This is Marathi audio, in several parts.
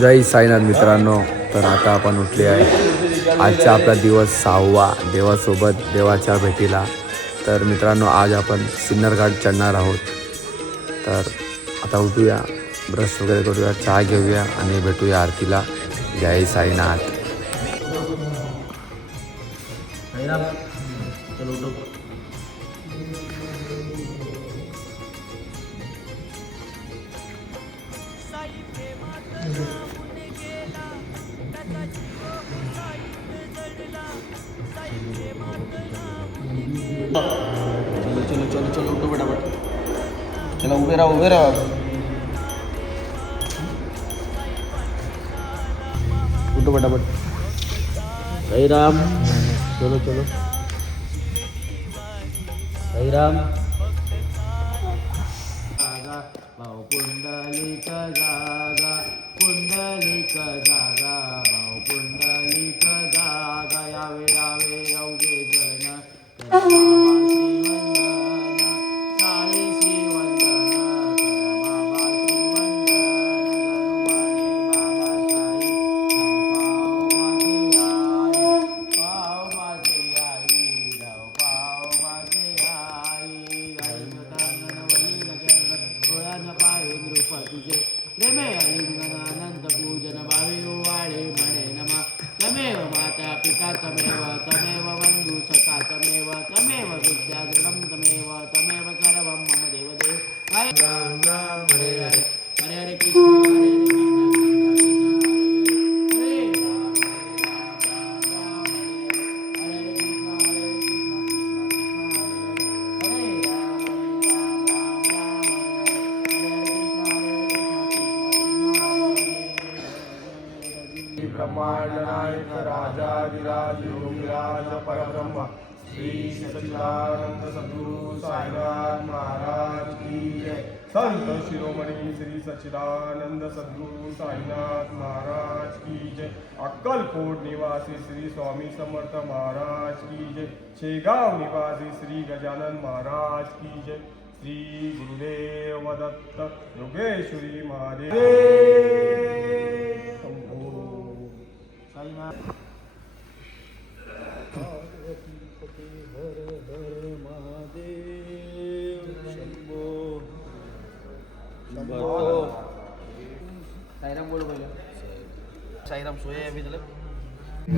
जय साईनाथ मित्रांनो. तर आता आपण उठले आहे. आजचा आपला दिवस 6वा देवासोबत देवाच्या भेटीला. तर मित्रांनो आज आपण सिन्नर घाट चढणार आहोत. तर आता उठूया, ब्रश वगैरे करूया, चहा घेऊया आणि भेटूया आरतीला. जय साईनाथ. चलो चलो चलो चलो उठो फटाफट. चला उभे राहा उभे राहा. उठो फटाफट. जय राम. चलो चलो. जय राम. भाऊ पुंडलिक जागा, पुंडलिक जागा, भाऊ पुंडलिक जागा. यावे यावे अवघे जण. पूजन भावी वाळे म्हणे नमा. तमेव माता पिता तमेव तमेव बंधू सखा तमेव तमेव विद्याधृढं तमेव तमेव सर्वं मम देवदेव. राम राम हरे हरे हरे हरे कृष्ण हरे हरे ब्रह्मांड नायक राजाधिराज योगीराज परब्रह्म श्री सच्चिदानंद सद्गुरु साईनाथ महाराज की जय. संत शिरोमणी श्री सच्चिदानंद सद्गुरु साईनाथ महाराज की जय. अक्कलकोट निवासी श्री स्वामी समर्थ महाराज की जय. शेगाव निवासी श्री गजानन महाराज की जय. श्री गुरुदेव दत्त योगेश्वरी महादेव.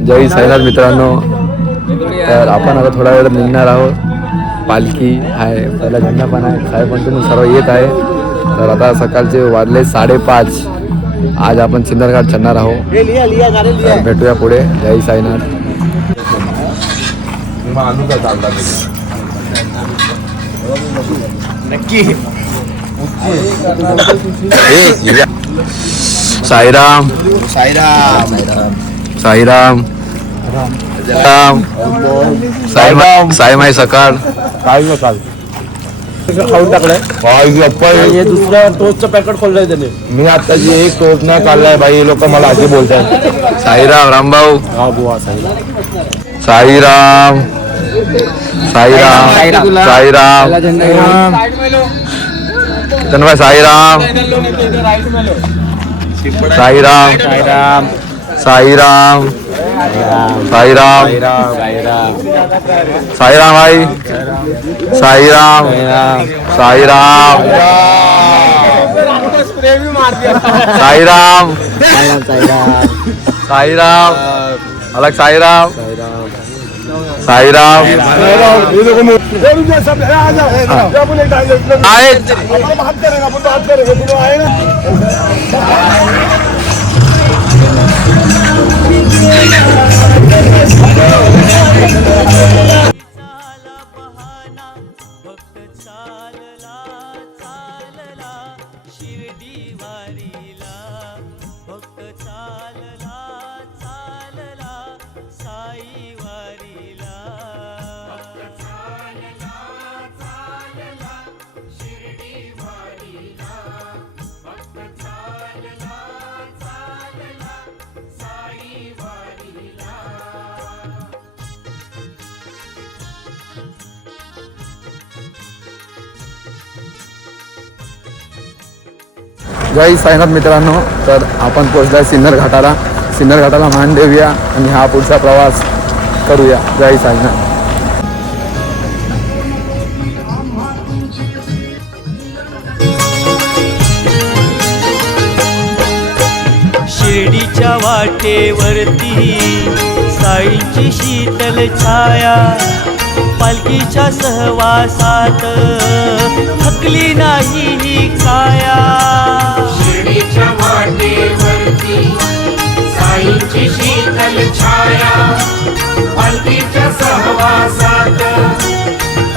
जय साईनाथ मित्रांनो. तर आपण आता थोडा वेळ निघणार आहोत. पालखी आहे, पहिला झेंडा पण आहे, साहेब पण सर्व येत आहे. तर आता सकाळचे वाजले 5:30. आज आपण सिन्नर घाट चढणार आहोत. तर भेटूया पुढे. जय साईनाथ. नक्की. साईराम साईराम साईराम राम साईमाई सकाळ. काय नकाल खाऊन टाकलाय. हे दुसरं टोस्टचं पॅकेट खोललंय त्याने. मी आता जे एक टोस्ट नाही काढलाय भाई, लोक मला असे बोलतात. साईराम रामभाऊ. हा बुवा साईराम साईराम साईराम साईराम धन्यवाद. साईराम साईराम साईराम साईराम साईराम साईराम भाई. साईराम साईराम साईराम साईराम अलग साईराम साईराम जय साईनाथ मित्रांनो, तर आपण पोहोचला सिन्नर घाटाला मान देऊया आणि हा पुढचा प्रवास करूया. जय साईनाथ. शिर्डीच्या वाटेवरती साईंची शीतल छाया, पालखीच्या सहवासात थकली नाही ही काया. शिर्डीच्या वाटेवरती साईंची शीतल छाया, पालखीच्या सहवासात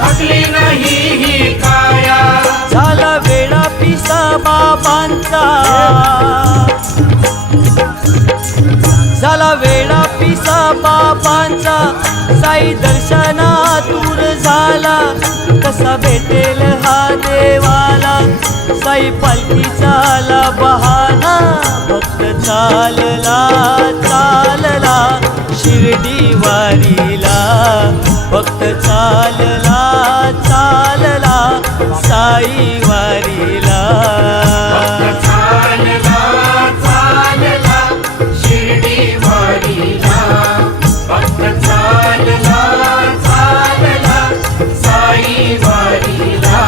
थकली नाही ही काया. झाला वेळा पिसा बाबांचा, झाला वेळा पिसा बाबांचा, साई दर्शनातूर झाला. कसा भेटेल हा देवाला, साई पालखीचा आला बहाना. भक्त चालला चालला शिर्डी वारीला, भक्त चालला चालला साई वारीला. चालला चालला शिर्डी वारीला, भक्त चालला चालला साई वारीला.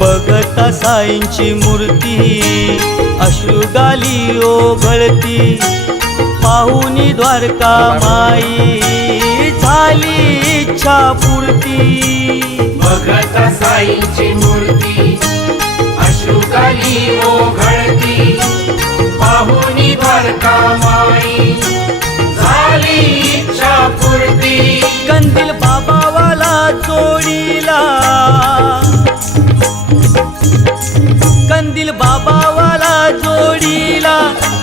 बघता साईंची मूर्ती अश्रुगाली ओघळती, पाहुनी द्वारका माई झाली इच्छा पूर्ती. भगत साईंची मूर्ती अश्रुगाली ओघळती, पाहुनी द्वारका माई झाली इच्छा पूर्ती. कंदील बाबावाला जोडीला, कंदील बाबावाला जोडीला,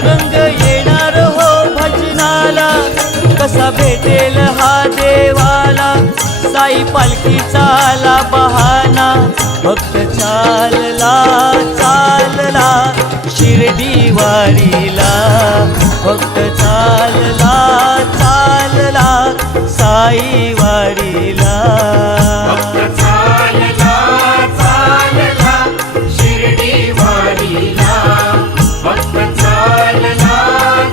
रंग येणार हो भजनाला. कसा भेटेल हा देवाला, साई पालखीचा आला बहाना. भक्त चालला चालला शिर्डी वारीला, भक्त चालला चालला साई वारीला. चालला चालला शिर्डी वारीला, भक्त चालला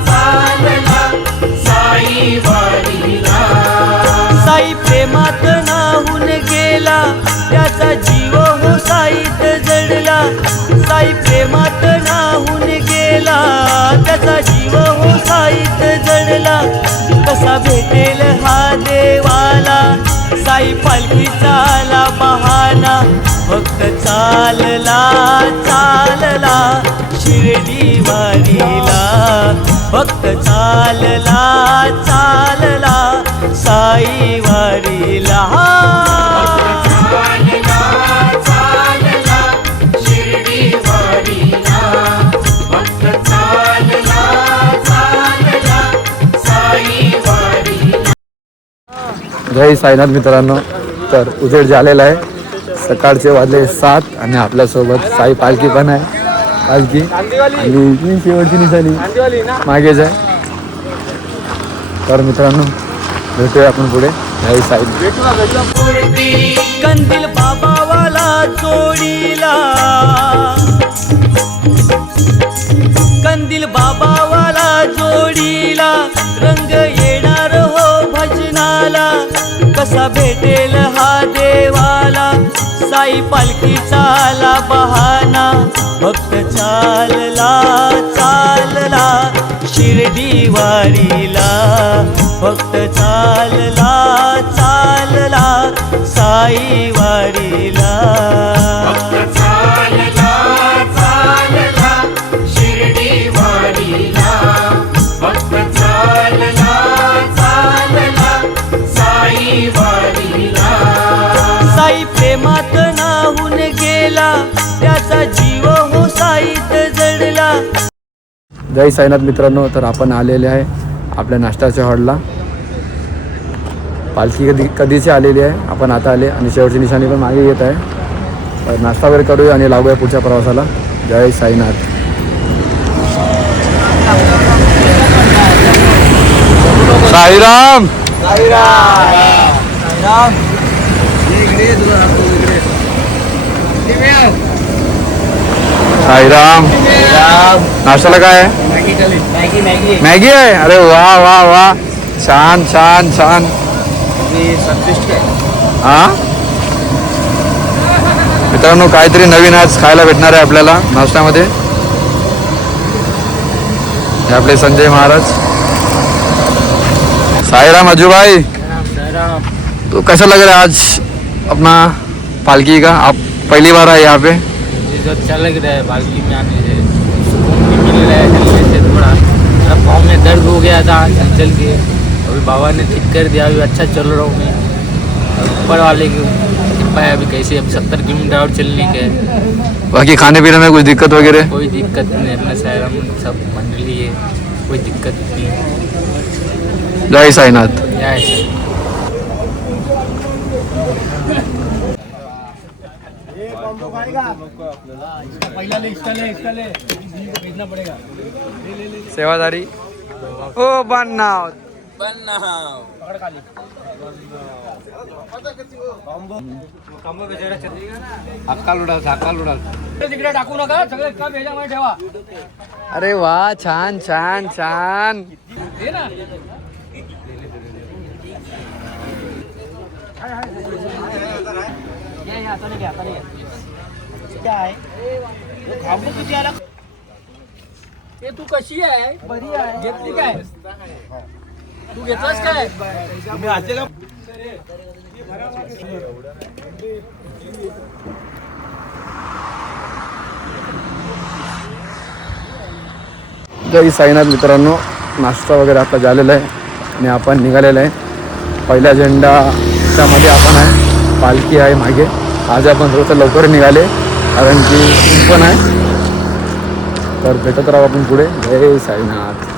चालला साई वारीला. साई प्रेमात नाहून गेला, त्याचा जीव हो साईत जडला. साई प्रेमात नाहून गेला, त्याचा जीव हो साईत जडला. कसा भेटेल हा देवाला, साई पालखीचा आला बहाना. भक्त चालला चालला शिर्डी वारीला, भक्त चालला चालला साई वारीला. चालला चालला शिर्डी वारीला, भक्त चालला चालला साई वारीला. जय साईनाथ मित्रांनो, तर उजेड झालेला आहे. सकाळचे वाजले 7 आणि आपल्यासोबत साई पालखी पण आहे. पालखी आणि ती शेवटची निघाली मागेच आहे. तर मित्रांनो भेटूया आपण पुढे. जय साई. कंदील बाबावाला जोडीला, कंदील बाबावाला जोडीला, रंग येणार हो भजनाला. कसा भेटेल हा देवाला, साई पालखीचा आला बहाना. भक्त चालला चालला शिर्डी वारीला, भक्त चालला चालला साई वारीला. चालला चालला शिर्डी वारीला, भक्त चालला चालला साई वारीला. साई प्रेमात नाहून गेला, त्याचा जीव हो साईत जडला. जय साईनाथ मित्रांनो, तर आपण आलेले आहे आपल्या नाश्त्याच्या हॉलला. पालखी कधीची आलेली आहे, आपण आता आले आणि शेवटची निशाणी पण मागे येत आहे. तर नाश्ता वगैरे करूया आणि लागूया पुढच्या प्रवासाला. जय साईनाथ. साईराम. साईराम. नाश्त्याला काय आहे? मॅगी आहे. अरे वा वा वा, छान छान छान. हा मित्रांनो, काहीतरी नवीन आज खायला भेटणार आहे आपल्याला नाश्त्यामध्ये. हे आपले संजय महाराज. साईराम अजूभाई, तो कैसा लग रहा है आज अपना पालकी का? आप पहली बार आए यहाँ पे? जो अच्छा लग रहा है पालकी में आने से, सुकून भी मिल रहा है चलने से। थोड़ा पाँव में दर्द हो गया था चल के, अभी बाबा ने ठीक कर दिया, अभी अच्छा चल रहा हूँ मैं। ऊपर वाले की कृपा है, अभी कैसे अब 70 किलोमीटर और चलने के है। बाकी खाने पीने में कुछ दिक्कत वगैरह? कोई दिक्कत नहीं, अपना सायरा सब मंडली है, कोई दिक्कत नहीं है। जय साईनाथ. जय साई. सेवादारी. ओ बननाव. तिकडे टाकू नका, सगळे काम याच्यामध्ये ठेवा. अरे वा, छान छान छान. हे ना ते तू कशी आहे? बरी आहे. घेतली काय? तू घेतलास काय? जय साईनाथ. मित्रांनो, नाश्ता वगैरे आता झालेला आहे आणि आपण निघालेलं आहे. पहिल्या झेंडाच्या मध्ये आपण आहे, पालखी आहे मागे. आज आपण थोडंसं लवकर निघाले कारण की ऊन पण आहे. तर भेटत राहू आपण पुढे. जय साईनाथ.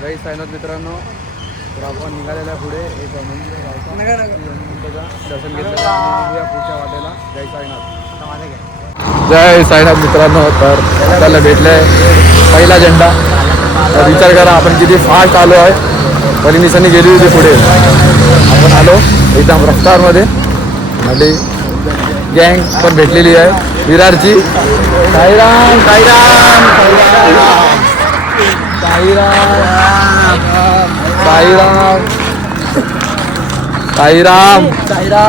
जय साईनाथ. मित्रांनो, तर आपण निघालेल्या पुढे एक मंदिर आहे दर्शन घेतलं आणि पुढच्या वाटेला. जय साईनाथ. जय साईनाथ. मित्रांनो, तर आपल्याला भेटलंय पहिला झेंडा. तर विचार करा आपण किती फास्ट आलो आहे. पहिली निशाणी गेली होती पुढे, आपण आलो एकदम रफ्तारमध्ये. आणि गँग पण भेटलेली आहे विरारची. साईराम साईराम साईराम साईराम साईराम.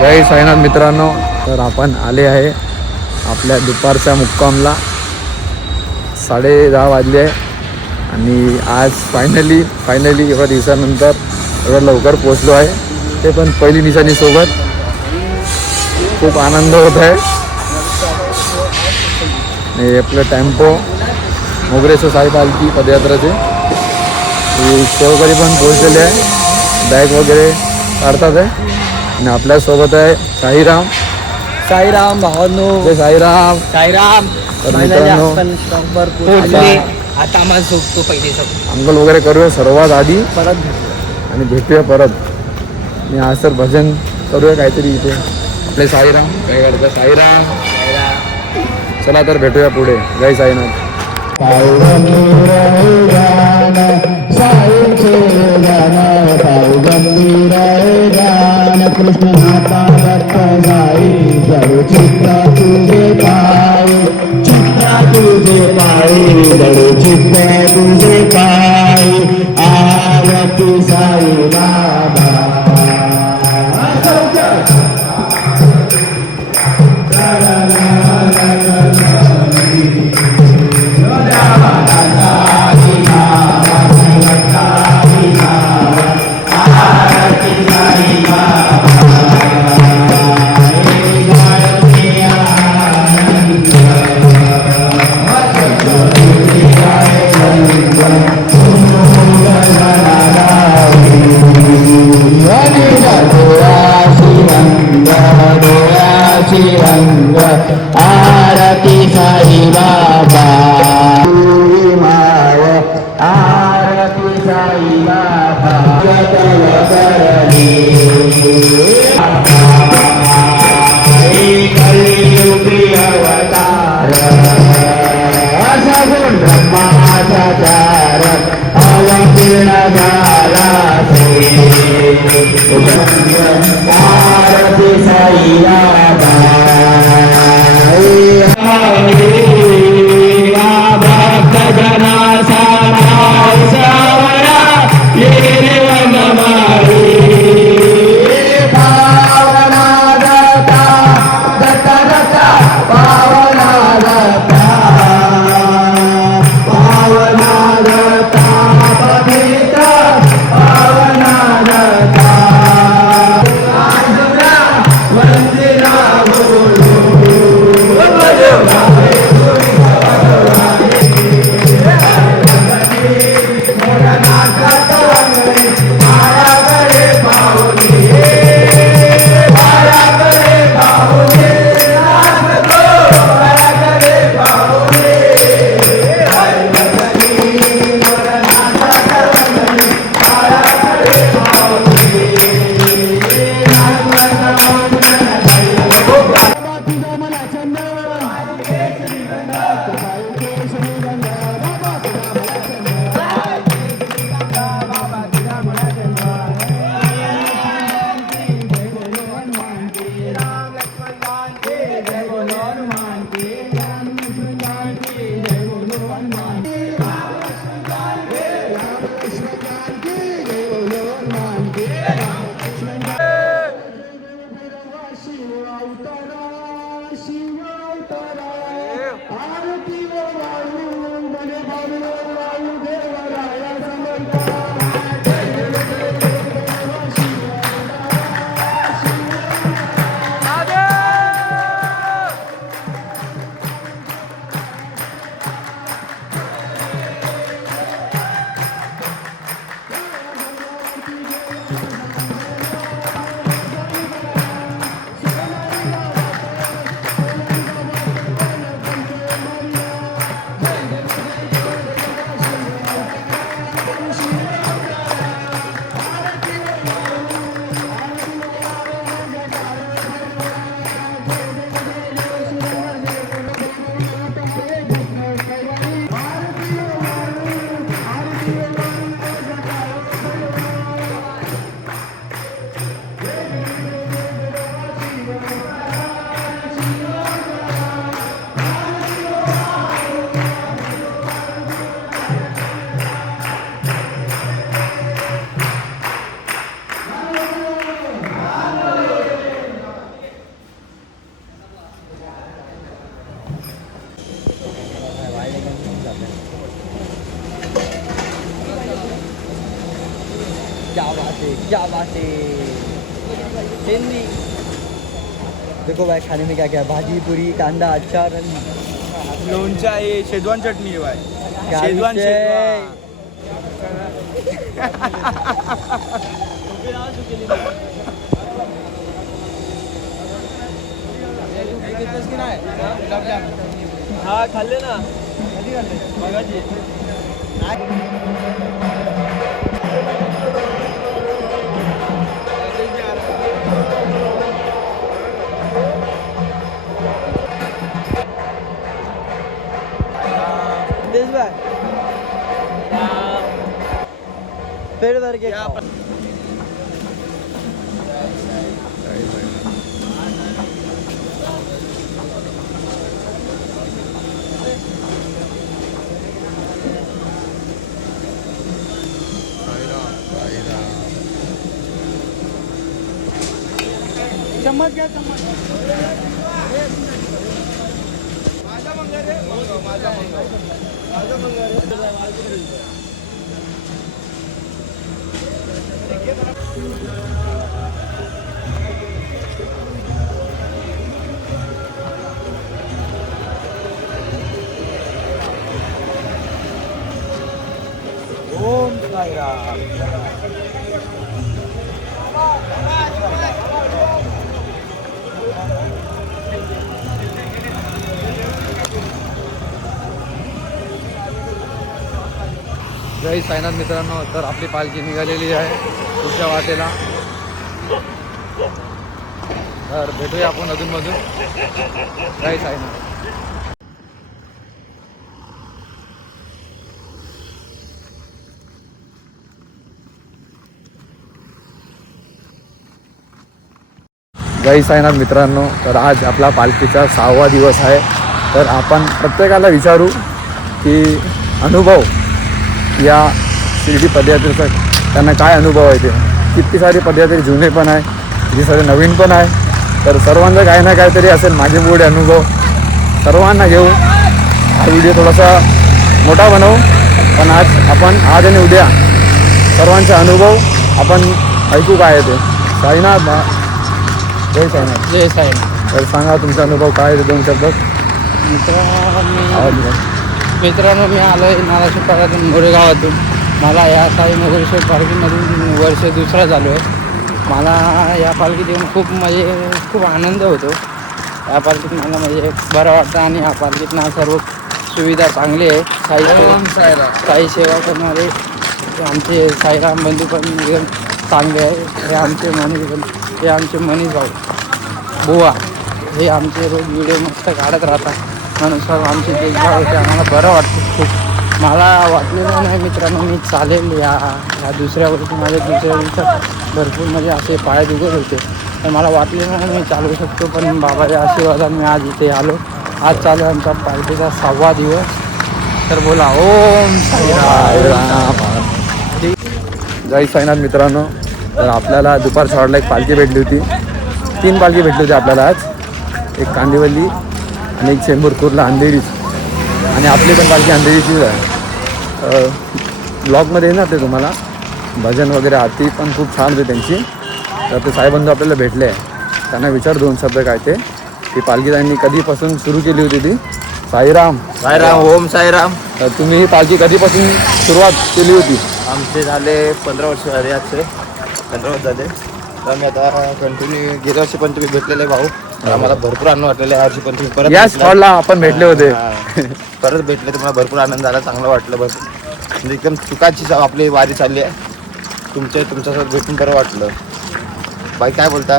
जय साईनाथ. मित्रांनो, तर आपण आले आहे आपल्या दुपारच्या मुक्कामला. 10:30 वाजले आहे आणि आज फायनली एवढ्या दिवसानंतर एवढं लवकर पोचलो आहे, ते पण पहिली निशाणी सोबत. खूप आनंद होत आहे. आणि आपलं टेम्पो मोगरेचं साई पालखी पदयात्राचे सेवकरी पण पोहोचलेले आहे. बॅग वगैरे काढतात आहे आणि आपल्यासोबत आहे साईराम. साईराम भावांनो. जय साईराम. साईराम. तर मित्रांनो, आता आम्हाला झोपतो पहिले अंघोळ वगैरे करूया सर्वात आधी आणि भेटूया परत. आणि आज तर भजन करूया काहीतरी इथे. आपले साईराम काय करतात? साईराम. चला तर भेटूया पुढे. जय साईनाथ. कृष्ण माता दत्त जाई जरू चित्ता तुझे पाय, चित्ता तुझे पाय, जरू चित्ता तुझे पाय. आरती साई बाबा. Bye. डोळ्याची रंग आरती साई बाबा माव आरती साई बाबा करणी कलियुगी अवतार सगुण ब्रह्माचा चार अवतीर्ण झाला आरती साई भक्त जना सावरा ये पावना दत्ता दत्ता दत्ता पावना दत्ता पावना दत्ता पवित्र पावना दत्ता वंदना बोलो क्या बात है हिंदी। देखो भाई खाने में क्या क्या है, भाजी पूरी कांदा अचार लोणचं आहे, शेजवान चटणी आहे भाई, क्या शेजवान विषय? हा खाल्ले ना, कधी खाल्ले मगाशी. पेट भर के खाओ. चम्मच घ्या, चम्मच. माझा मंगार आहे, माझा मंगार, माझा मंगार आहे. जय साईनाथ मित्रांनो, तर आपली पालखी निघालेली आहे पुढच्या वाटेला. तर भेटूया आपण अधूनमधून. जय साईनाथ. जय साईनाथ मित्रांनो, तर आज आपला पालखीचा 6वा दिवस आहे. तर आपण प्रत्येकाला विचारू की अनुभव या शिर्डी पदयात्रेचा त्यांना काय अनुभव आहे. ते किती सारी पदयात्रे जुने पण आहे, किती सारे नवीन पण आहे. तर सर्वांचा काही ना काहीतरी असेल मागे पुढे अनुभव. सर्वांना घेऊ. हा व्हिडिओ थोडासा मोठा बनवू, पण आज आणि उद्या सर्वांचा अनुभव आपण ऐकू काय आहे ते. साईनाथ, जय साईनाथ. जय साईनाथ. तर सांगा तुमचा अनुभव काय आहे ते 2 शब्दात. मित्रांनो मी आलो आहे नालासोपाऱ्यातून मोरेगावातून. मला या साई नगरेश्वर पालखीमधून वर्ष दुसरा चालू आहे. मला या पालखीत येऊन खूप आनंद होतो. या पालखीत मला म्हणजे बरं वाटतं आणि या पालखीत ना सर्व सुविधा चांगली आहे. साई सेवा करणारे आमचे साईराम बंधू पण एकदम चांगले आहे. हे आमचे मनीष भाऊ बुवा हे आमचे रोज व्हिडिओ मस्त काढत राहतात. म्हणून सर्व आमची देखभाल होते. आम्हाला बरं वाटतं खूप. मला वाटलेलं नाही मित्रांनो मी चालेल या दुसऱ्या वर्षी. माझ्या दुसऱ्या दिवसात भरपूर म्हणजे असे पाय दुखत होते, तर मला वाटलेलं नाही मी चालू शकतो. पण बाबाच्या आशीर्वादाने मी आज इथे आलो. आज चालू आमचा पालखीचा 6वा दिवस. तर बोला ओम साईराम. जय साईनाथ मित्रांनो, तर आपल्याला दुपारच्या वाडला एक पालखी भेटली होती. 3 पालखी भेटली होती आपल्याला आज. एक कांदिवली आणि एक चेंबूर कुर्ला अंधेरीच, आणि आपली पण पालखी अंधेरीचीच आहे. ब्लॉगमध्ये येणार ते तुम्हाला भजन वगैरे आरती पण खूप छान होते त्यांची. तर ते साईबंधू आपल्याला भेटले आहे. त्यांना विचार 2 शब्द काय ते ती पालखी त्यांनी कधीपासून सुरू केली होती ती. साईराम. साईराम. ओम साईराम. तर तुम्ही ही पालखी कधीपासून सुरुवात केली होती. आमचे झाले 15 वर्ष झाले. आजचे 15 वर्ष झाले. तर आम्ही आता कंटिन्यू गेल्या वर्षी पण तुम्ही भेटलेले भाऊ. आम्हाला भरपूर आनंद वाटलेला आहे. वर्षी पण तुम्ही परत या स्पॉटला आपण भेटले होते. परत भेटले तर मला भरपूर आनंद झाला. चांगलं वाटलं. भरपूर म्हणजे एकदम चुकाची आपली वारी चालली आहे. तुमच्यासोबत भेटून बरं वाटलं. बाई काय बोलता.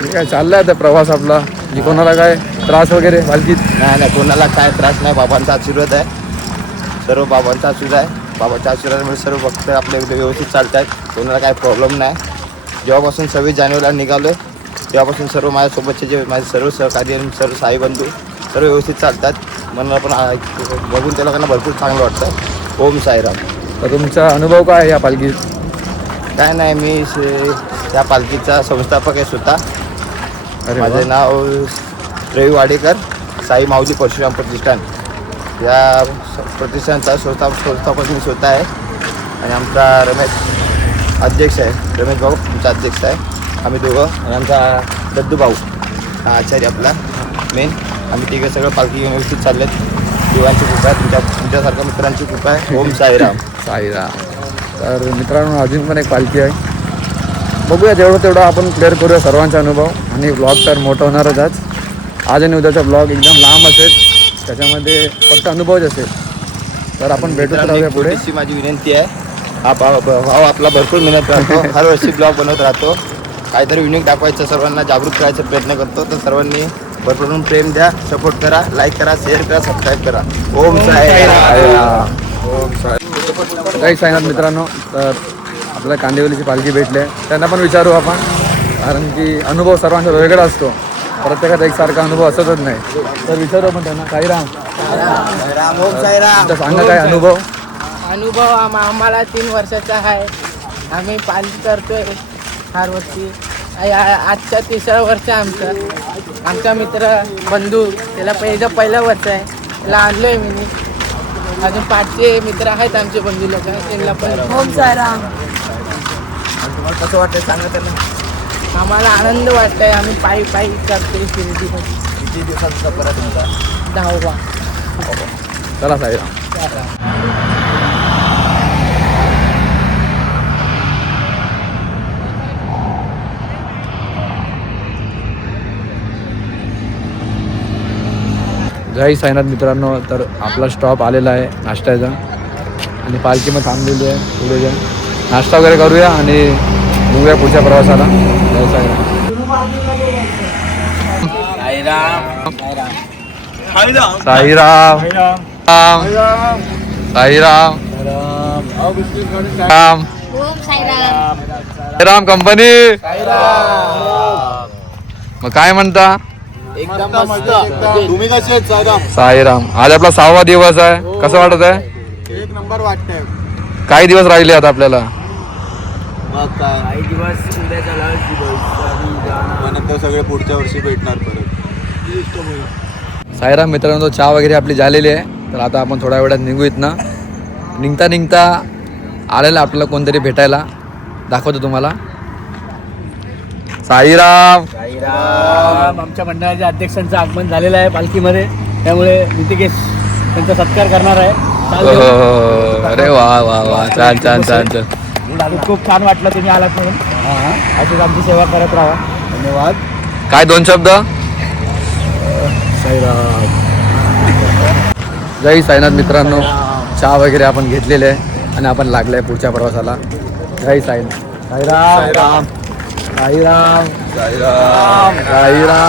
ठीक आहे, चाललाय आता प्रवास आपला. की कोणाला काय त्रास वगैरे पालखीत. नाही कोणाला काय त्रास नाही. बाबांचा आशीर्वाद आहे. सर्व बाबांचा आशीर्वाद आहे. बाबाच्या आशीर्वादामुळे सर्व भक्त आपले व्यवस्थित चालत आहेत. कोणाला काय प्रॉब्लेम नाही. जेव्हापासून 26 जानेवारीला निघालो तेव्हापासून सर्व माझ्यासोबतचे जे माझे सर्व सहकारी आणि सर्व साईबंधू सर्व व्यवस्थित चालतात. मला पण बघून त्या लोकांना भरपूर चांगलं वाटतं. ओम साईराम. तर तुमचा अनुभव काय आहे या पालखीत. काय नाही मी त्या पालखीचा संस्थापक आहे स्वतः. अरे माझे नाव रवी वाडेकर. साई माऊली परशुराम प्रतिष्ठान या प्रतिष्ठानचा संस्थापक मी स्वतः आहे. आणि आमचा रमेश अध्यक्ष आहे. रमेश भाऊ आमचा अध्यक्ष आहे. आम्ही दोघं आणि आमचा दद्दू भाऊ हा आचार्य आपला मेन. आम्ही तिघं सगळं पालखी व्यवस्थित चाललेत. देवांची कृपा आहे. तुमच्यासारख्या मित्रांची कृपा आहे. ओम साईराम. साईराम. तर मित्रांनो अजून पण एक पालखी आहे. बघूया तेवढं आपण क्लिअर करूया सर्वांचा अनुभव. आणि ब्लॉग तर मोठं होणारच आज आणि उद्याचा ब्लॉग एकदम लांब असेल. त्याच्यामध्ये फक्त अनुभवच असेल. तर आपण भेटूच राहूया पुढे. थोडीशी माझी विनंती आहे. हा भाऊ आपला भरपूर मेहनत राहतो. हर वर्षी ब्लॉग बनवत राहतो. काहीतरी युनिक दाखवायचं, सर्वांना जागरूक करायचा प्रयत्न करतो. तर सर्वांनी भरपूर प्रेम द्या, सपोर्ट करा, लाईक करा, शेअर करा, सबस्क्राईब करा. ओम साईराम. ओम साई. जय साईनाथ मित्रांनो, तर आपल्याला कांदिवलीची पालखी भेटली आहे. त्यांना पण विचारू आपण, कारण की अनुभव सर्वांचा वेगळा असतो. प्रत्येकाचा एकसारखा अनुभव असतच नाही. तर विचारू आपण त्यांना. साईराम. ओम साईराम. तर सांगा काय अनुभव. आम्हाला 3 वर्षाचा आहे. आम्ही पालखी करतोय हर वर्षी. आजच्या 3रा वर्ष आमचा मित्र बंधू त्याला पहिलं वर्ष आहे. त्याला आणलोय मी. अजून 5चे मित्र आहेत आमचे बंधू लोक. त्यांना पण ओम साईराम. तुम्हाला कसं वाटतं सांगा त्यांना. आम्हाला आनंद वाटतंय. आम्ही पायी करतोय शिर्डी. किती दिवसाचा सफर आहे तुमचा. 10वा. चला साईराम. जय साईनाथ मित्रांनो. तर आपला स्टॉप आलेला आहे नाश्त्याचा आणि पालखी मग थांबलेली आहे. पुढे जाऊन नाश्ता वगैरे करूया आणि निघूया पुढच्या प्रवासाला. जय साईनाथ. साईराम साईराम राम राम कंपनी. मग काय म्हणता? एकदम मस्त. तुम्ही कसे आहेत साईराम? साईराम. आज आपला 6वा दिवस आहे. कसं वाटत आहे? एक नंबर वाटतंय. काही दिवस राहिले आता आपल्याला. मग काय काही दिवस उद्याचा लास्ट दिवस. नंतर सगळे पुढच्या वर्षी भेटणार परत. साईराम मित्रांनो, चहा वगैरे आपली झालेली आहे. तर आता आपण थोड्या वेळात निघू इथनं. निघता आलेलं आपल्याला कोणतरी भेटायला. दाखवतो तुम्हाला. साईराम. आमच्या मंडळाच्या अध्यक्षांचं आगमन झालेलं आहे पालखीमध्ये, त्यामुळे ऋतिकेश त्यांचा सत्कार करणार आहे. अरे वा वा वा. छान छान छान छान. खूप छान वाटलं तुम्ही आलात म्हणून. अशीच आमची सेवा करत राहा. धन्यवाद. काय 2 शब्द? जय साईनाथ मित्रांनो. चहा वगैरे आपण घेतलेले आहे आणि आपण लागले आहे पुढच्या प्रवासाला. जय साईनाथ. साईराम साईराम साईराम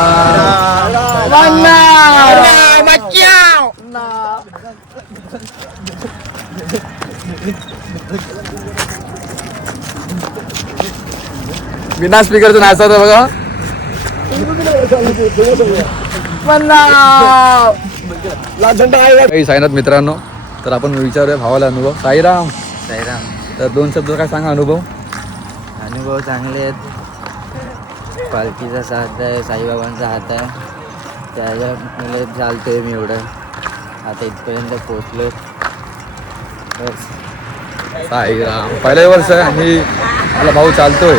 बिना स्पीकरचं नाचत बघा. जय साईनाथ मित्रांनो. तर आपण विचारूया भावाला अनुभव. साईराम. तर 2 शब्द काय सांगा अनुभव. अनुभव चांगले आहेत. पालखीचा साथ आहे, साईबाबांचा हात आहे, त्याच्यामुळे चालतोय मी एवढं. आता इथपर्यंत पोचलो. बस. साईराम. पहिलं वर्ष आहे आणि आपला भाऊ चालतोय.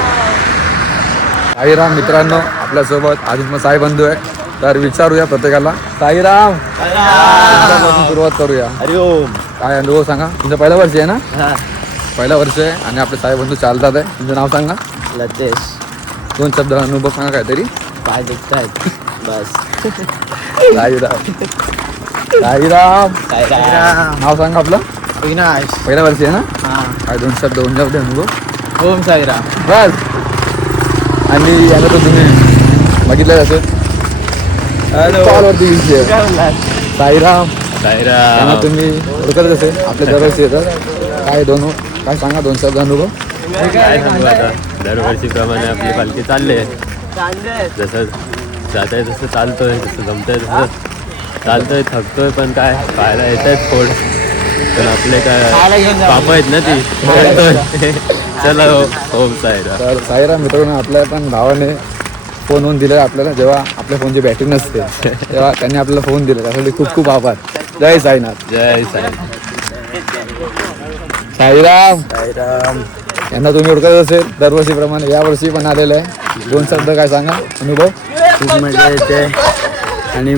साईराम मित्रांनो आपल्यासोबत अजून मग साई बंधू आहे. तर विचारूया प्रत्येकाला. साईराम. तुमच्यापासून सुरुवात करूया. हरिओम. काय अनुभव सांगा. तुमचं पहिलं वर्ष आहे ना? पहिलं वर्ष आहे आणि आपले साई बंधू चालतात आहे. तुमचं नाव सांगा. लतेश. 2 शब्द अनुभव सांगा काहीतरी. पाय दुखत आहेत. बस. साईराम. साईराम. नाव सांगा आपलं. विनाश. पहिल्या वर्षी आहे ना? काय 2 शब्द अनुभव. ओम साईराम. बस. आणि यानं तर तुम्ही बघितलं असेल. कॉलवरती विषय. साईराम. यांना तुम्ही ओळखत असेल. आपले दरवर्षी येतात. काय सांगा 2 शब्द अनुभव. काय सांगू आता, दरवर्षीप्रमाणे आपली पालखी चालले. जसं जातंय तसं चालतोय, जसं जमतंय तसं चालतोय. थकतोय पण काय खायला येत आहेत फोड. पण आपले काय पाप आहेत ना ती. चला ओम साईराम. तर साईराम मित्रांनो आपल्या पण भावाने फोन होऊन दिला आपल्याला. जेव्हा आपल्या फोनची बॅटरी नसते तेव्हा त्यांनी आपल्याला फोन दिला. त्यासाठी खूप खूप आभार. जय साईनाथ. जय साई. साईराम. यांना तुम्ही ओळखत असेल दरवर्षीप्रमाणे. यावर्षी पण आलेलं आहे. 2 शब्द काय सांगा अनुभव. खूप मजा येते आणि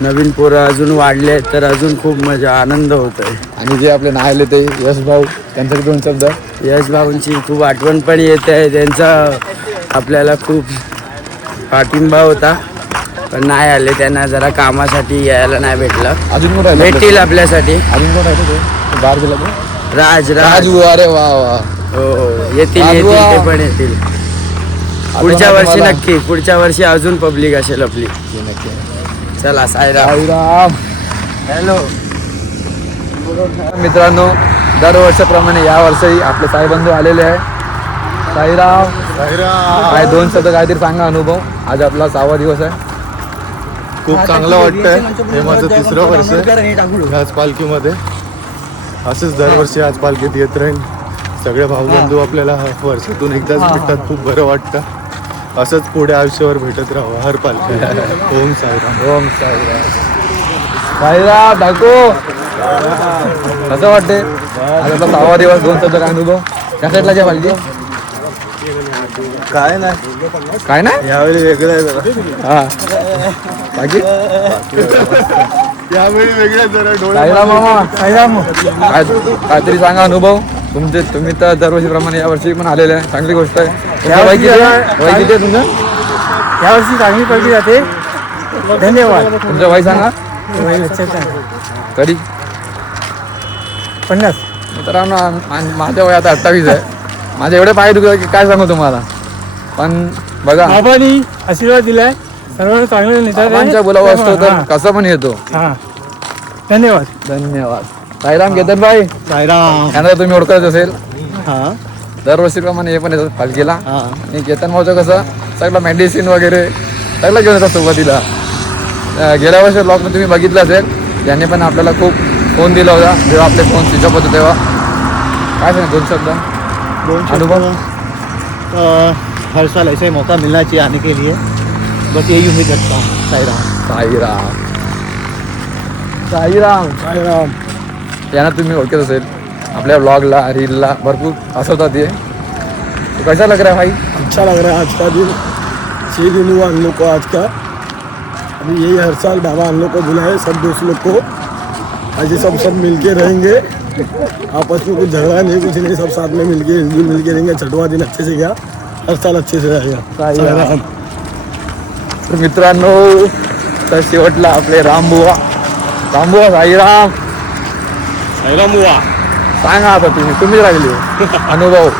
नवीन पोरं अजून वाढले तर अजून खूप मजा आनंद होतोय. आणि जे आपले नाही आले ते यश भाऊ, त्यांच्याकडे 2 शब्द. यश भाऊंची खूप आठवण पण येते. त्यांचा आपल्याला खूप पाठिंबा होता पण नाही आले. त्यांना जरा कामासाठी यायला नाही भेटलं. अजून कोण राहिलं? भेटतील आपल्यासाठी. अजून कोण राहिलं ते बाहेर गेला तो? राज राजू. अरे वा वा. हो येतील राजू. ते पण येतील. पुढच्या वर्षी नक्की. पुढच्या वर्षी अजून पब्लिक असेल आपली. चला साईराम. साईराम. हॅलो मित्रांनो दरवर्षाप्रमाणे या वर्षी आपले साईबंधू आलेले आहे. साईराम. काय 2 शब्द काहीतरी सांगा अनुभव. आज आपला 6वा दिवस आहे. खूप चांगलं वाटतंय. हे माझं 3रं वर्ष आहे ह्याच पालखीमध्ये. असंच दरवर्षी आज पालखीत येत राहील. सगळे भाऊबंधू आपल्याला वर्षातून एकदाच भेटतात. खूप बरं वाटतं. असंच पुढे आयुष्यावर भेटत राहावं हर पालखी. ओम साईराम. ओम साईराम. साईराम डाको. कसं वाटते आज आपला 6वा दिवस. 2 शब्द काय अनुभव. त्या साईडला जे पाहिजे. काय नाही काय नाही यावेळी वेगळं आहे जरा. हा बाकी यावेळी वेगळं जरा डोळे. साईराम मामा. साईराम. काहीतरी सांगा अनुभव. तुम्ही तर दरवर्षीप्रमाणे यावर्षी पण आलेले आहे. चांगली गोष्ट आहे. वय किती आहे तुमचं? यावर्षी चांगली पडली जाते. धन्यवाद. तुमचं वय सांगा. कधी 50. मित्रांनो माझ्या वय आता 28 आहे. माझे एवढे पाय दुखत की काय सांगू तुम्हाला. पण बघा बाबांनी आशीर्वाद दिलाय, सर्वांना चांगलं नेता बाबांच्या बोलावं असतो तर कसं पण येतो. हां, धन्यवाद. धन्यवाद. साईराम केतन भाई, साईराम. यांना तुम्ही ओळखत असेल. हां दरवर्षीप्रमाणे हे पण येतात पालखीला. हां आणि केतन भाऊचं कसं सगळं मेडिसिन वगैरे सगळं घेऊन येतात सुरुवातीला. गेल्या वर्षी ब्लॉगमध्ये तुम्ही बघितलं असेल, यांनी पण आपल्याला खूप फोन दिला होता जेव्हा आपले फोन स्विच ऑफ होते तेव्हा. काय सांग 2 शब्द अनुभव. हर साल ऐसे मौका मिलना चाहिए आने के लिए, बस यही उम्मीद रखता हूँ. साईराम. साईराम. साईराम. साईराम. यांना तुम्ही ओळखत असेल, आपल्या ब्लॉगला रीलला भरपूर हसवतात ये. तो कैसा लग रहा है भाई? अच्छा लग रहा है आज का दिन. 6 दिन हुआ हम लोग को आज का. अभी यही हर साल बाबा हम लोग को बुलाए, सब दोस्त लोग को. आज ये सब मिलके रहेंगे, आपस में कुछ झगड़ा नहीं, कुछ नहीं, सब साथ में मिलके मिलके रहेंगे. छठवां दिन अच्छे से गया, हर साल अच्छे से रहेगा. साईराम. तर मित्रांनो, तर शेवटला आपले रामबुवा. रामबुवा साईराम. साईराम हुआ. सांगा आता तुम्ही राहिले अनुभव.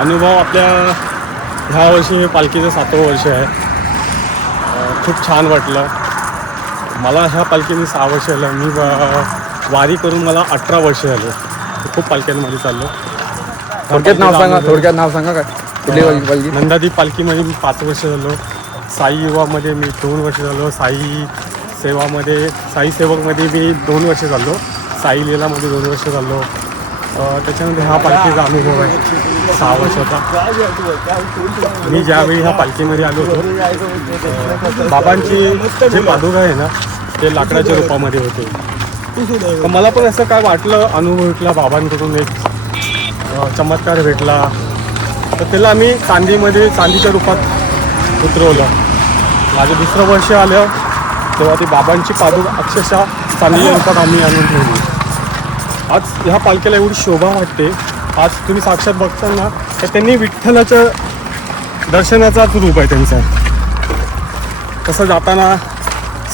अनुभव आपल्या ह्या वर्षी हे पालखीचं 7वं वर्ष आहे. खूप छान वाटलं मला. ह्या पालखीने 6 वर्ष झालं. मी वारी करून मला 18 वर्ष झाले. खूप पालख्यांमध्ये चाललो. थोडक्यात नाव सांगा काय कुठली पालखी? नंदादीप पालखीमध्ये मी 5 वर्ष झालो. साई युवामध्ये मी 2 वर्ष झालो. साई सेवकमध्ये मी 2 वर्ष झालो. साई लीलामध्ये 2 वर्ष झालो. त्याच्यानंतर हा पालखीचा अनुभव आहे 6 वर्षाचा. मी ज्यावेळी ह्या पालखीमध्ये आलो होतो, बाबांची जे पादुका आहे ना ते लाकडाच्या रूपामध्ये होते. तर मला पण असं काय वाटलं, अनुभव भेटला बाबांकडून, एक चमत्कार भेटला. तर त्याला आम्ही चांदीच्या रूपात उतरवलं. माझं 2रं वर्ष आलं तेव्हा ती बाबांची पादुका अक्षरशः चांदीच्या रूपात आम्ही आणून ठेवली. आज ह्या पालखीला एवढी शोभा वाटते. आज तुम्ही साक्षात बघताना तर त्यांनी विठ्ठलाचं दर्शनाचाच रूप आहे त्यांचा. तसं जाताना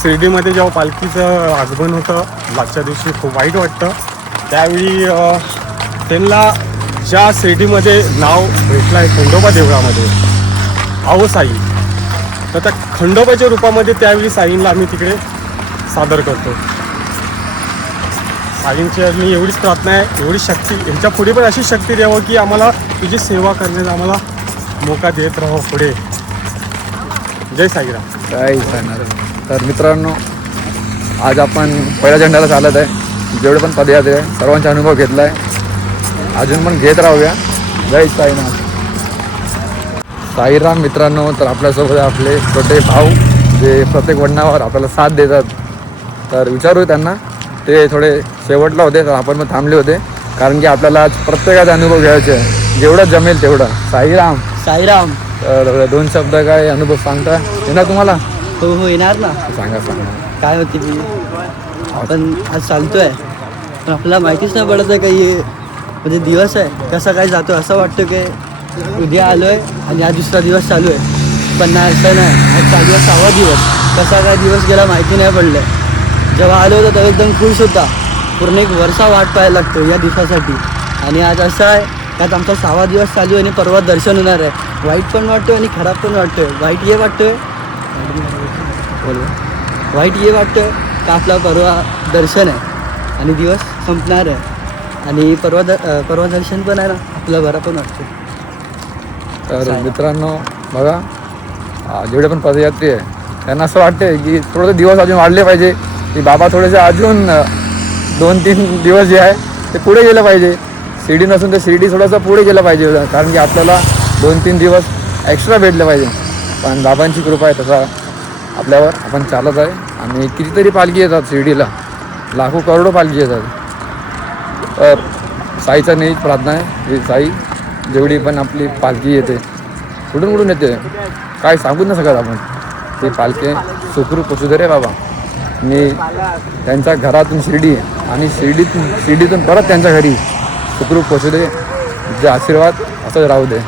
शिर्डीमध्ये जेव्हा पालखीचं आगमन होतं मागच्या दिवशी, खूप वाईट वाटतं. त्यावेळी त्यांना ज्या शिर्डीमध्ये नाव भेटलं आहे खंडोबा देवळामध्ये आहो साई, तर त्या खंडोबाच्या रूपामध्ये त्यावेळी साईंला आम्ही तिकडे सादर करतो. साईंची मी एवढीच प्रार्थना आहे, एवढी शक्ती ह्याच्या पुढे पण अशी शक्ती द्यावं की आम्हाला तुझी सेवा करण्याचा आम्हाला मोका देत राहावं पुढे. जय साईराम. काय सांगणार. तर मित्रांनो, आज आपण पहिल्या झेंड्याला चालत आहे. जेवढे पण पदयात्रे आहे सर्वांचा अनुभव घेतला आहे, अजून पण घेत राहूया. जय साईनाथ. साईराम. मित्रांनो, तर आपल्यासोबत आपले छोटे भाऊ जे प्रत्येक वडणावर आपल्याला साथ देतात. तर विचारू त्यांना. ते थोडे शेवटला होते तर आपण पण थांबले होते, कारण की आपल्याला आज प्रत्येकाचा अनुभव घ्यायचे आहे, जेवढं जमेल तेवढं. साईराम. साईराम. तर 2 शब्द काय अनुभव सांगता येणार तुम्हाला? हो येणार ना. सांगा. काय होते मी, आपण आज चालतोय पण आपल्याला माहितीच नाही पडत आहे का हे म्हणजे दिवस आहे कसा काय जातो. असं वाटतं की उद्या आलो आहे आणि आज 2रा दिवस चालू आहे, पण नाही, असं नाही. आज चालू आहे 6वा दिवस. कसा काय दिवस गेला माहिती नाही पडलं. जेव्हा आलो होतो तेव्हा एकदम खुश होता. पूर्ण 1 वर्षा वाट पाहायला लागतो या दिवसासाठी. आणि आज असं आहे त्यात आमचा 6वा दिवस चालू आहे आणि परवा दर्शन होणार आहे. वाईट पण वाटतो आणि खराब पण वाटतोय. वाईट हे वाटतं का आपला परवा दर्शन आहे आणि दिवस संपणार आहे, आणि परवा दर्शन पण आहे ना, आपलं बरं पण वाटतं. तर मित्रांनो बघा, जेवढे पण पदयात्री आहे त्यांना असं वाटते की थोडेसे दिवस अजून वाढले पाहिजे, की बाबा थोडेसे अजून 2-3 दिवस जे आहे ते पुढे गेलं पाहिजे. शिर्डी नसून तर शिर्डी थोडंसं पुढे गेलं पाहिजे, कारण की आपल्याला 2-3 दिवस एक्स्ट्रा भेटले पाहिजे. पण बाबांची कृपा आहे तसा आपल्यावर आपण चालत आहे. आणि कितीतरी पालखी येतात शिर्डीला, लाखो करोडो पालखी येतात. तर साईचा नेहमीच प्रार्थना आहे की साई जेवढी पण आपली पालखी येते कुठून येते काय सांगूच न शकत आपण, ती पालखी सुखरूप पोचू दे रे बाबा. मी त्यांच्या घरातून शिर्डी आणि शिर्डीतून परत त्यांच्या घरी सुखरूप पोचू दे, जे आशीर्वाद असंच राहू दे.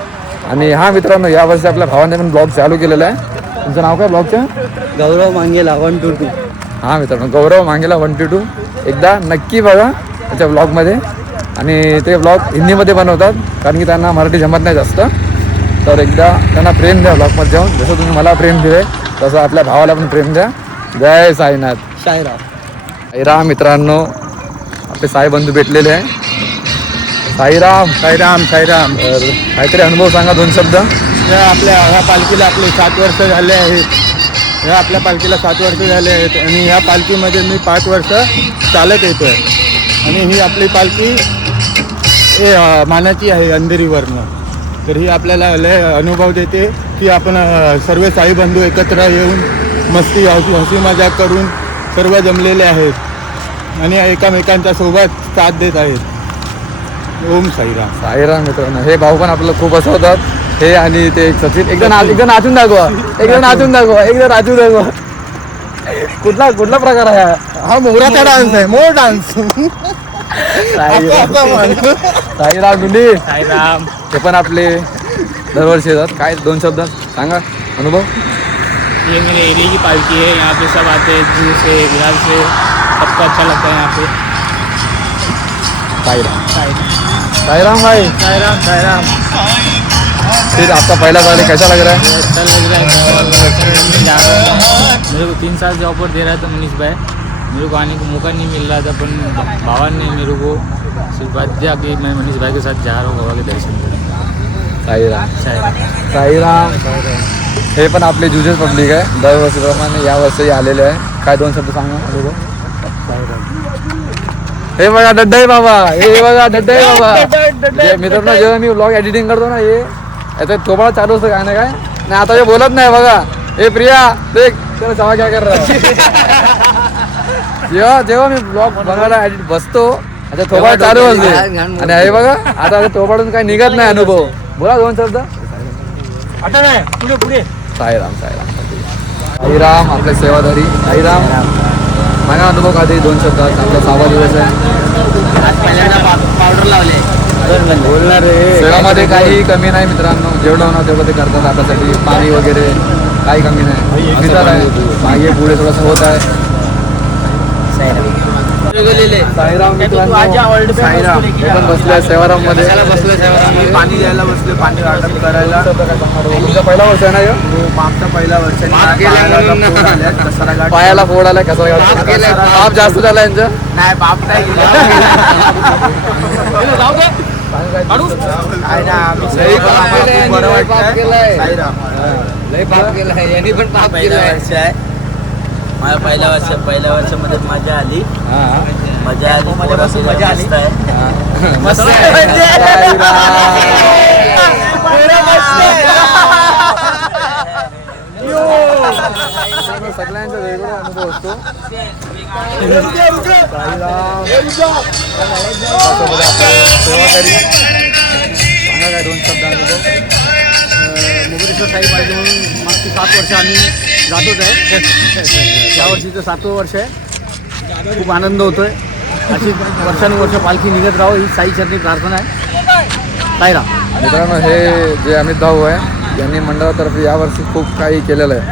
आणि हा मित्रांनो, यावर्षी आपल्या भावाने पण ब्लॉग चालू केलेला आहे. तुमचं नाव काय ब्लॉगचं? गौरव मांगे 122. हां मित्रांनो, गौरव मांगेला 1-2 एकदा नक्की बघा त्याच्या ब्लॉगमध्ये. आणि ते ब्लॉग हिंदीमध्ये बनवतात कारण की त्यांना मराठी जमत नाही जास्त. तर एकदा त्यांना प्रेम द्या ब्लॉगमध्ये जाऊन. जसं तुम्ही मला प्रेम दिले तसं आपल्या भावाला पण प्रेम द्या. जय साईनाथ. साईराम मित्रांनो, आपले साई बंधू भेटलेले आहे. साईराम. साईराम. तर काहीतरी अनुभव सांगा 2 शब्द. आपल्या ह्या पालखीला आपले 7 वर्ष झाले आहेत. ह्या आपल्या पालखीला 7 वर्ष झाले आहेत आणि ह्या पालखीमध्ये मी 5 वर्ष चालत येतो आहे. आणि ही आपली पालखी मानाची आहे अंधेरीवरनं. तर ही आपल्याला लय अनुभव देते की आपण सर्व साई बंधू एकत्र येऊन मस्ती हसी मजाक करून सर्व जमलेले आहेत आणि एकामेकांच्या सोबत साथ देत आहेत. ओम साईराम. साईराम मित्रांनो, हे भाऊ पण आपल्याला खूप हसवतात. हे आणि ते एक सचिन. एकदा नाचून दाखवा. एकदा नाचून दाखवा. कुठला प्रकार आहे हा मोराचा डान्स आहे. मोर डान्स. साईराम गुंडी. साईराम. हे पण आपले दरवर्षी येतात. काय 2 शब्द सांगा अनुभव. ये मेरे एरिया की पालकी है, यहाँ पे सब आते हैं दूर से बिहार से, सबको अच्छा लगता है यहाँ पे. साईराम भाई. साईराम. फिर आपका पहला साल है, कैसा लग रहा है? अच्छा लग रहा है. जा रहा हूँ. मेरे को 3 साल से ऑफर दे रहा था मनीष भाई. मेरे को आने को मौका नहीं मिल रहा था, पर बाबा ने मेरे को सिर्फ बात दिया कि मैं मनीष भाई के साथ जा रहा हूँ बाबा के दर्शन करने. साईराम. हे पण आपले जुजेस पब्लिक आहे. दरवर्षीप्रमाणे यावर्षी आलेले आहे. काय 2 शब्द सांगा अनुभव. हे बघा डड्डाई बाबा. मित्रांनो, जेव्हा मी व्लॉग एडिटिंग करतो ना, हे याचा थोबाडा चालू असतं काय ना काय. नाही आता हे बोलत नाही बघा. हे प्रिया देख त्याला सवा काय कर जेव्हा मी ब्लॉग बघायला एडिट बसतो आता थोबाड चालू असते. आणि हे बघा आता थोबाडून काही निघत नाही अनुभव. बोला 2 शब्द. साईराम. साईराम आपले सेवाधारी. साईराम सांगा अनुभव काहीतरी 2 शब्द. आपला 6वा दिवस आहे. पावडर लावले. बोलणार रे. सेवामध्ये काही कमी नाही मित्रांनो. जेवढं होणार तेवढं ते करतात आपल्यासाठी. पाणी वगैरे काही कमी नाही. मित्राला आहे मागे पुढे थोडंसं होत आहे. साईराम मित्रांनो. साईराम हे पण बसले आहे सेवाराम मध्ये. पाणी द्यायला बसले, पाणी वाटप करायला. तुमचा पहिला वर्ष आहे ना ह्यो? आमचा पहिला वर्ष पायाला फोड आलाय. कसा पाप जास्त झाला यांचं. नाही बाप नाही माझा पहिल्या वर्षामध्ये मजा आली. मजा आली. मस्त सगळ्यांचा वेगळा अनुभव असतो. सेवाकारी सांगा काय 2 शब्द अनुभव. मुगरेश्वर साई पाहिजे म्हणून मागची 7 वर्ष आम्ही जातोच आहे. यावर्षीचं 7वं वर्ष आहे. खूप आनंद होतोय. अशी वर्षानुवर्ष पालखी निघत राहो ही साई चरणी प्रार्थना आहे. साईराम. मित्रांनो, हे जे अमित भाऊ आहे यांनी मंडळातर्फे यावर्षी खूप काही केलेलं आहे.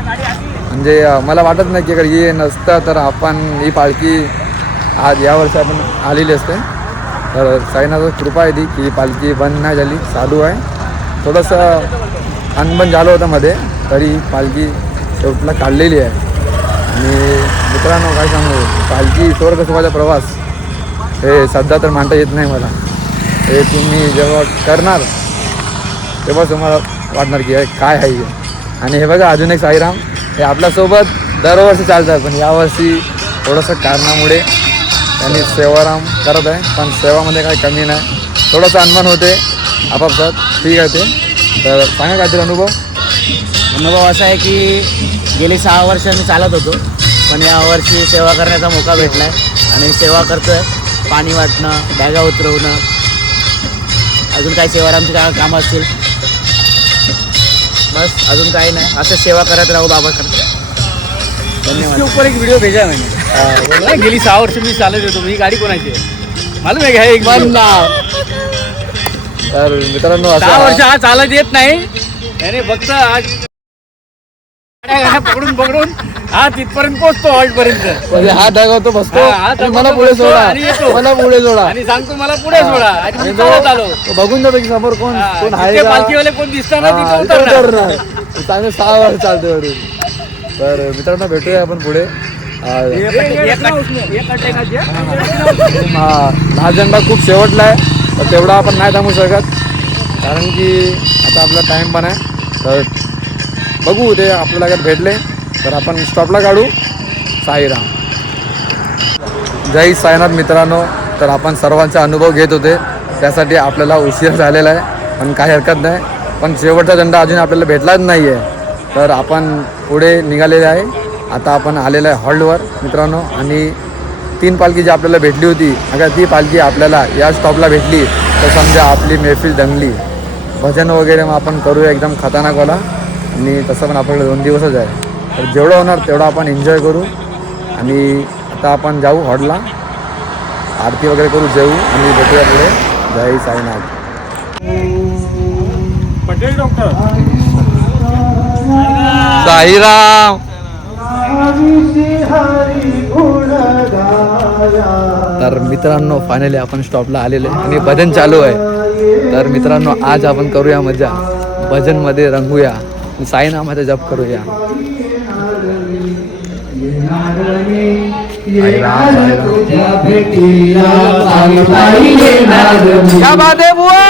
म्हणजे मला वाटत नाही की अगर हे नसतं तर आपण ही पालखी आज यावर्षी आपण आलेली असते. तर साईनाथाची कृपा आहे ती की ही पालखी बंद नाही झाली, चालू आहे. थोडंसं अनबन झालं होतं मध्ये, तरी पालखी शेवटला काढलेली आहे. आणि मित्रांनो काय सांगू, पालखी स्वर्ग सुखाचा प्रवास हे सध्या तर मांडता येत नाही मला. हे तुम्ही जेव्हा करणार तेव्हा तुम्हाला वाटणार की काय आहे हे. आणि हे बघा अजून एक साईराम हे आपल्यासोबत दरवर्षी चालतात, पण यावर्षी थोडंसं कारणामुळे त्यांनी सेवाराम करत आहे. पण सेवामध्ये काही कमी नाही, थोडंसं अनमान होते आपापसात, ठीक आहे ते. तर सांगा काहीतरी अनुभव. अनुभव असा आहे की गेली 6 वर्ष मी चालत होतो, पण यावर्षी सेवा करण्याचा मौका भेटला आहे आणि सेवा करतो आहे. पाणी वाटणं, बॅगा उतरवणं, अजून काही सेवारामची कामं असतील, बस अजून काही नाही. असं सेवा करत राहू बाबाकडे. धन्यवाद. ऊपर एक व्हिडिओ भेजा मैंने. गेली 6 वर्ष मी चालत होतो. ही गाडी कोणाची आहे मालूम आहे का? एक तर मित्रांनो 6 वर्ष हा चालत येत नाही, त्याने फक्त आज पकडून पकडून हा तिथपर्यंत पोहोचतो हॉल्ट पर्यंत. म्हणजे हात दाखवतो बसतो हा, हात आणि मला दाखवतो, पुढे बसतो सोडा, आणि येतो. मला पुढे सोडा आणि सांगतो मला पुढे सोडा आणि मी आणि चालत आलो. तो बघून जा समोर कोण हा, कोण आहे जिथे का? पालखीवाले कोण दिसतात ना हा, तिथे इथे उतरणार. उतरणार. चांगलं 6 वर चालते वरून. तर मित्रांनो भेटूया आपण पुढे. हा, हा झेंडा खूप शेवटला आहे तर तेवढा आपण नाही थांबू शकत कारण की आता आपला टाइम पण आहे. तर बघू ते आपल्याला अगर भेटले तर आपण स्टॉपला काढू. साईराम. जय साईनाथ मित्रांनो. तर आपण सर्वांचा अनुभव घेत होते त्यासाठी आपल्याला उशीर झालेला आहे पण काही हरकत नाही. पण शेवटचा झेंडा अजून आपल्याला भेटलाच नाही आहे तर आपण पुढे निघालेले आहे. आता आपण आलेलं आहे हॉल्टवर मित्रांनो आणि 3 पालखी जी आपल्याला भेटली होती अगर ती पालखी आपल्याला या स्टॉपला भेटली तर समजा आपली महफिल दंगली. भजन वगैरे मग आपण करूया एकदम खतरनाकवाला आणि तसं पण आपल्याकडे 2 दिवसच आहे तर जेवढं होणार तेवढं आपण एन्जॉय करू. आणि आता आपण जाऊ हॉल्टला आरती वगैरे करू जेवू आणि भेटूया पुढे. जय साईनाथ. पटेल डॉक्टर साईराम. तर मित्रांनो फायनली आपण स्टॉपला आलेले आणि भजन चालू आहे. तर मित्रांनो आज आपण करूया मजा भजनमध्ये रंगूया साईनामाचा जप करूया. क्या बात है बुआ.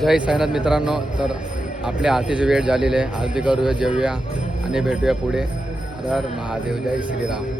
जय साईनाथ मित्रांनो. तर आपल्या आरतीची वेळ झालेली आहे. आरती करूया, जेवूया आणि भेटूया पुढे. हर हर महादेव. जय श्रीराम.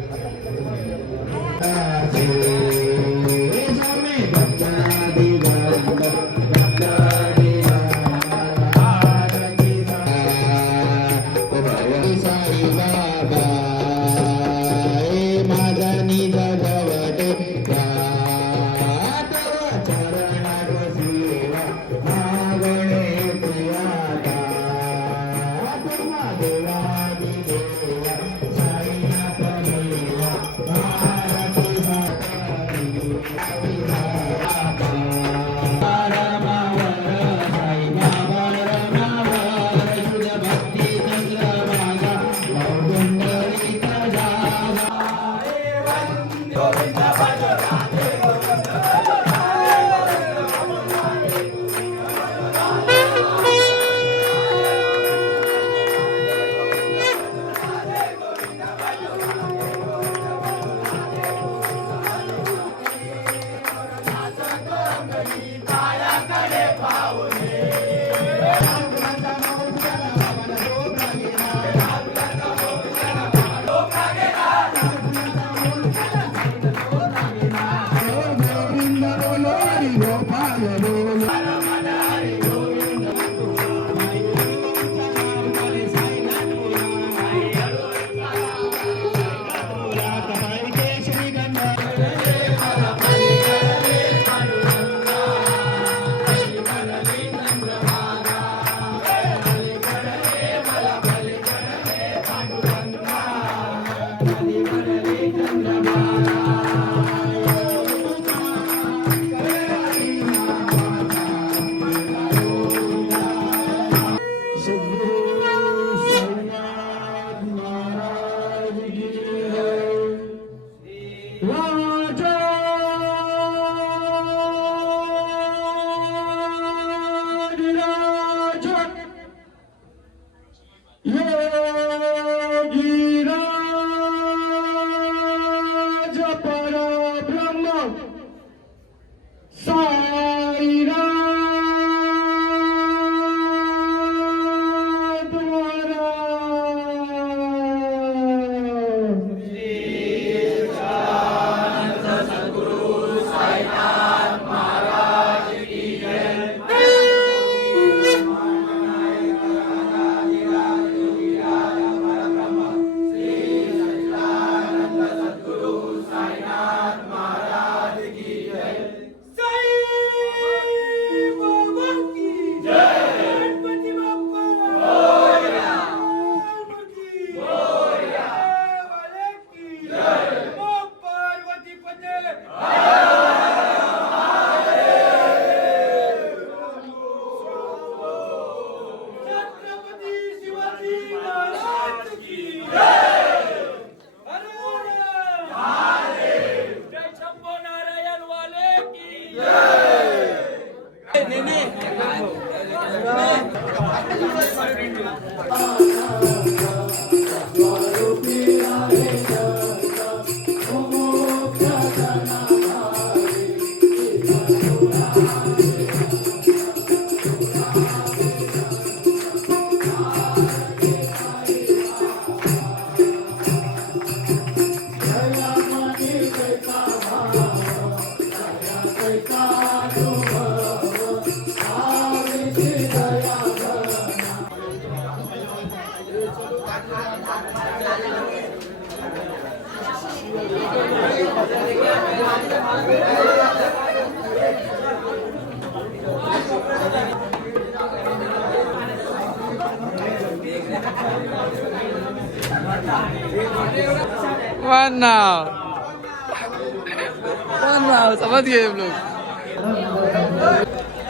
समज घे लोक.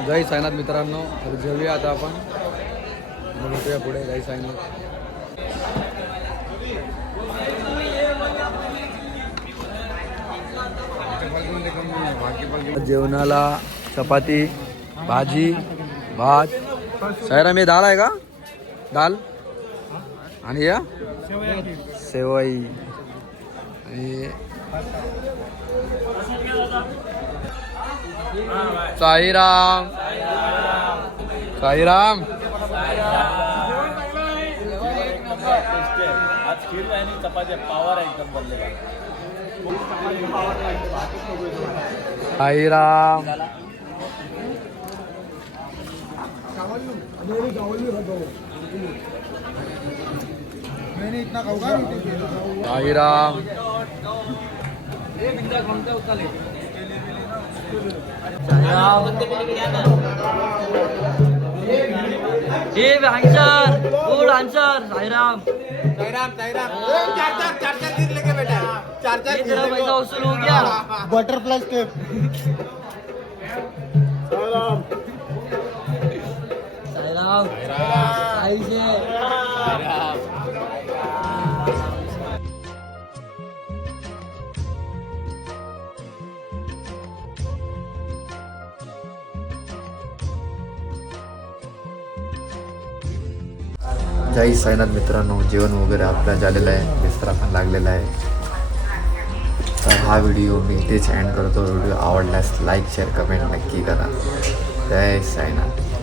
जय साईनाथ मित्रांनो, तर जेवूया आता आपण. मग भेटूया पुढे. जय साईनाथ. जेवणाला चपाती, भाजी, भात. साईराम हे दाल आहे का? दाल आणि या सेवई आणि साईराम. साईराम. आज खीर आणि चपाती पावर आहे एकदम बनलेला. साईराम. साईराम. हे आन्सर गुड आन्सर साईराम. ये तेरा पैसा वसूल हो गया. Butterfly step. साईराम आईचे जय साईनाथ मित्रांनो, जेवण वगैरे आपलं झालेलं आहे. बिस्तर पण लागलेला आहे. तर हा व्हिडिओ मी इथेच एंड करतो. व्हिडिओ आवडल्यास लाईक शेअर कमेंट नक्की करा. जय साईनाथ.